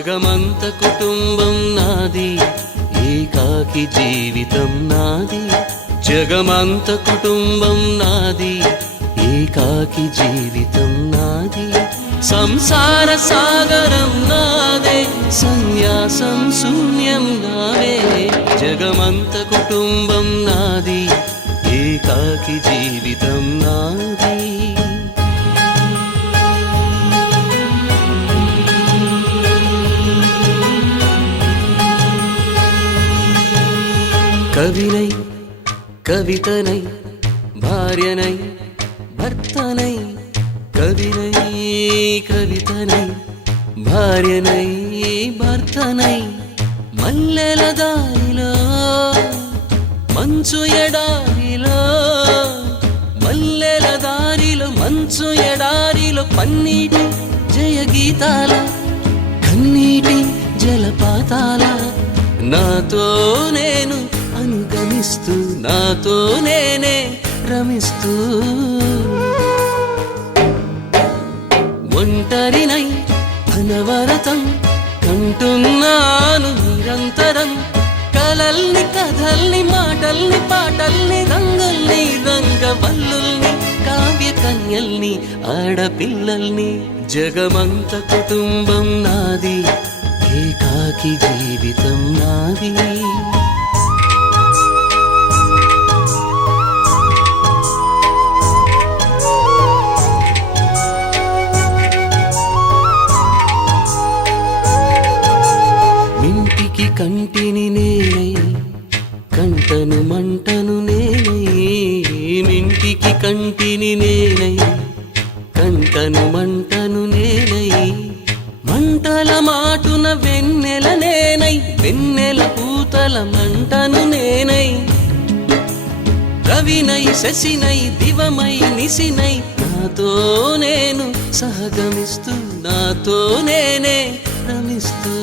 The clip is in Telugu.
జగమంత కుటుంబం నాది, ఏకాకి జీవితం నాది. జగమంత కుటుంబం నాది, ఏకాకి జీవితం నాది. సంసార సాగరం నాదే, సన్యాసం శూన్యం నావే. జగమంత కుటుంబం నాది, ఏకాకి జీవితం నాది. కవినై కవితనై భార్యనై భర్తనై, కవినై కవితనై భార్యనై భర్తనై. మల్లెల దారిలో మంచు ఎడారిలో, మల్లెల దారిలో మంచు ఎడారిలో, పన్నీటి జయగీతాల కన్నీటి జలపాతాల. నాతో నేను అనుగమిస్తూ, నాతో నేనే రమిస్తూ, ఒంటరినై అనవరతం కంటున్నాను నిరంతరం. కలల్ని కథల్ని మాటల్ని పాటల్ని రంగుల్ని రంగవల్లుల్ని కావ్య కన్యల్ని ఆడపిల్లల్ని. జగమంత కుటుంబం నాది, ఏకాకి జీవితం నాది. మింటికి కంటిని నేనై, కంటను మంటను నేనై. మింటికి కంటిని నేనై, కంటను మంటను నేనై. మంటల మాటున వెన్నెల నేనై, వెన్నెల పూతల మంటను నేనై. రవినై శశినై దివమై నిశినై, నాతో నేను సహగమిస్తూ, నాతో నేనే రమిస్తూ.